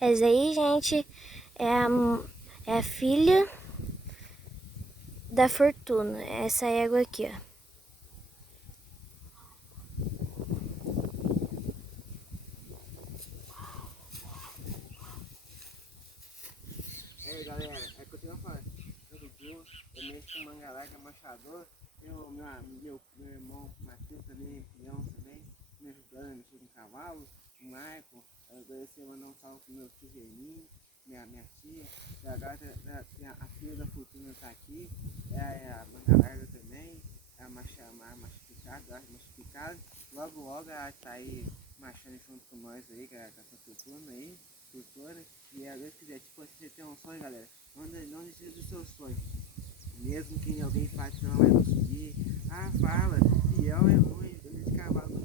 Essa aí, gente, é a filha da Fortuna. Essa égua aqui, ó. Aí galera, é que eu tenho falando, eu mexo com mangalá, que é machador, meu irmão Matheus também, Leão também, me ajudando a mexer com cavalo, o Marco, agora você mandar um salve pro meu tio Geninho, minha tia, e agora tem a filha da Fortuna tá aqui, é a mangalarga também, é a machificada, logo ela tá aí machando junto com nós aí, com a Fortuna aí, Fortuna. E a Deus quiser, tipo, se você tem um sonho, galera, não desista do seu sonho. Mesmo que alguém fale que não vai conseguir, fala, fiel é ruim, esse cavalo não